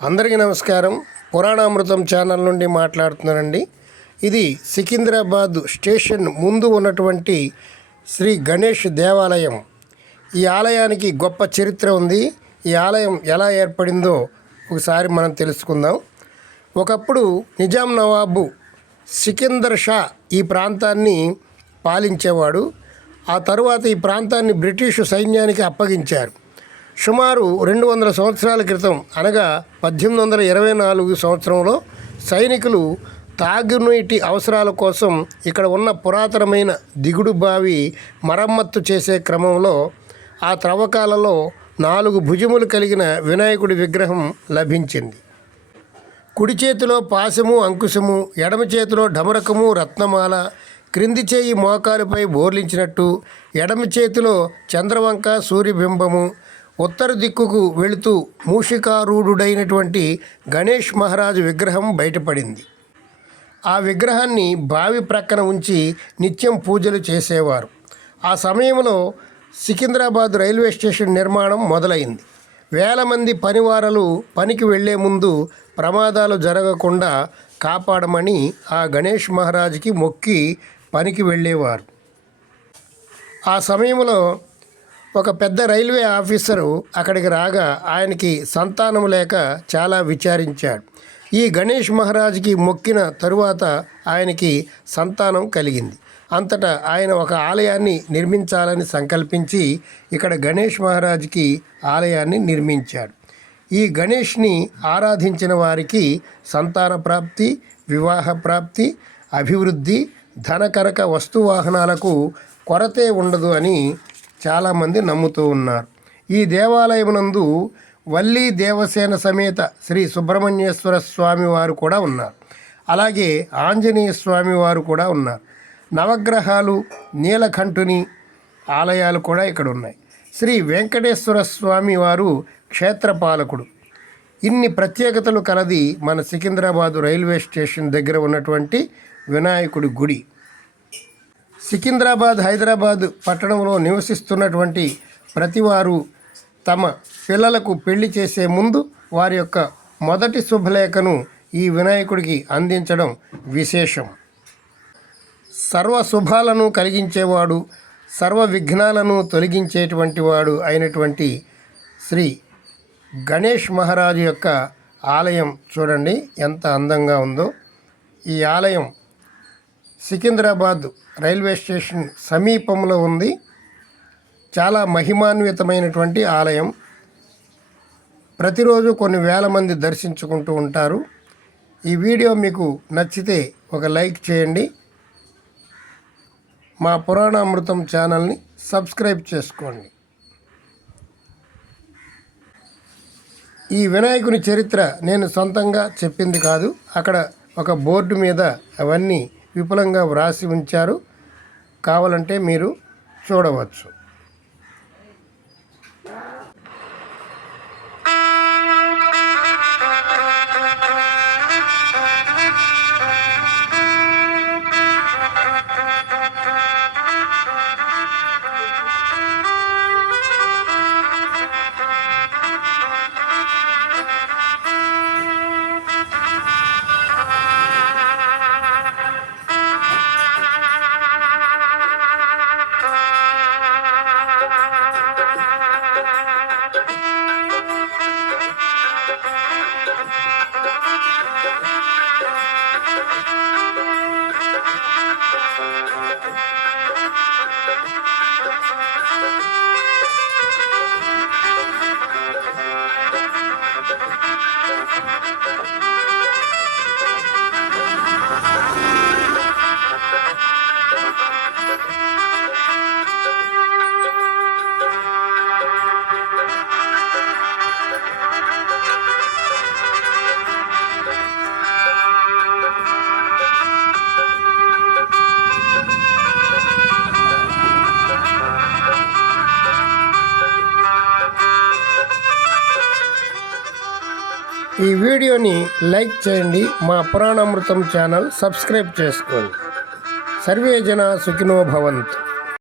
అందరికీ నమస్కారం. పురాణామృతం ఛానల్ నుండి మాట్లాడుతున్నానండి. ఇది సికింద్రాబాద్ స్టేషన్ ముందు ఉన్నటువంటి శ్రీ గణేష్ దేవాలయం. ఈ ఆలయానికి గొప్ప చరిత్ర ఉంది. ఈ ఆలయం ఎలా ఏర్పడిందో ఒకసారి మనం తెలుసుకుందాం. ఒకప్పుడు నిజాం నవాబు సికిందర్ షా ఈ ప్రాంతాన్ని పాలించేవాడు. ఆ తరువాత ఈ ప్రాంతాన్ని బ్రిటిషు సైన్యానికి అప్పగించారు. సుమారు 200 సంవత్సరాల క్రితం అనగా 1824 సంవత్సరంలో సైనికులు తాగునీటి అవసరాల కోసం ఇక్కడ ఉన్న పురాతనమైన దిగుడు బావి మరమ్మత్తు చేసే క్రమంలో ఆ త్రవ్వకాలలో 4 భుజములు కలిగిన వినాయకుడి విగ్రహం లభించింది. కుడి చేతిలో పాశము అంకుశము, ఎడమ చేతిలో ఢమరకము రత్నమాల, క్రింది చేయి మోకాలుపై బోర్లించినట్టు, ఎడమ చేతిలో చంద్రవంక సూర్యబింబము, ఉత్తర దిక్కుకు వెళుతూ మూషికారూఢుడైనటువంటి గణేష్ మహారాజు విగ్రహం బయటపడింది. ఆ విగ్రహాన్ని బావి ప్రక్కన ఉంచి నిత్యం పూజలు చేసేవారు. ఆ సమయంలో సికింద్రాబాద్ రైల్వే స్టేషన్ నిర్మాణం మొదలైంది. వేల మంది పనివారలు పనికి వెళ్లే ముందు ప్రమాదాలు జరగకుండా కాపాడమని ఆ గణేష్ మహారాజుకి మొక్కి పనికి వెళ్ళేవారు. ఆ సమయంలో ఒక పెద్ద రైల్వే ఆఫీసరు అక్కడికి రాగా ఆయనకి సంతానం లేక చాలా విచారించాడు. ఈ గణేష్ మహారాజుకి మొక్కిన తరువాత ఆయనకి సంతానం కలిగింది. అంతటా ఆయన ఒక ఆలయాన్ని నిర్మించాలని సంకల్పించి ఇక్కడ గణేష్ మహారాజుకి ఆలయాన్ని నిర్మించాడు. ఈ గణేష్ని ఆరాధించిన వారికి సంతాన ప్రాప్తి, వివాహ ప్రాప్తి, అభివృద్ధి, ధనకరక వస్తువాహనాలకు కొరతే ఉండదు అని చాలామంది నమ్ముతూ ఉన్నారు. ఈ దేవాలయమునందు వల్లి దేవసేన సమేత శ్రీ సుబ్రహ్మణ్యేశ్వర స్వామి వారు కూడా ఉన్నారు. అలాగే ఆంజనేయ స్వామి వారు కూడా ఉన్నారు. నవగ్రహాలు, నీలకంఠుని ఆలయాలు కూడా ఇక్కడ ఉన్నాయి. శ్రీ వెంకటేశ్వర స్వామి వారు క్షేత్రపాలకుడు. ఇన్ని ప్రత్యేకతలు కలది మన సికింద్రాబాదు రైల్వే స్టేషన్ దగ్గర ఉన్నటువంటి వినాయకుడి గుడి. సికింద్రాబాద్, హైదరాబాద్ పట్టణంలో నివసిస్తున్నటువంటి ప్రతివారు తమ పిల్లలకు పెళ్లి చేసే ముందు వారి యొక్క మొదటి శుభలేఖను ఈ వినాయకుడికి అందించడం విశేషం. సర్వ శుభాలను కలిగించేవాడు, సర్వ విఘ్నాలను తొలగించేటువంటి వాడు అయినటువంటి శ్రీ గణేష్ మహారాజు యొక్క ఆలయం చూడండి ఎంత అందంగా ఉందో. ఈ ఆలయం సికింద్రాబాద్ రైల్వే స్టేషన్ సమీపంలో ఉంది. చాలా మహిమాన్వితమైనటువంటి ఆలయం. ప్రతిరోజు కొన్ని వేల మంది దర్శించుకుంటూ ఉంటారు. ఈ వీడియో మీకు నచ్చితే ఒక లైక్ చేయండి. మా పురాణామృతం ఛానల్ని సబ్స్క్రైబ్ చేసుకోండి. ఈ వినాయకుని చరిత్ర నేను సొంతంగా చెప్పింది కాదు. అక్కడ ఒక బోర్డు మీద అవన్నీ విపులంగా వ్రాసి ఉంచారు. కావాలంటే మీరు చూడవచ్చు. ఈ వీడియోని లైక్ చేయండి. మా పురాణామృతం ఛానల్ సబ్స్క్రైబ్ చేసుకోండి. సర్వే జన సుఖినో భవంతు.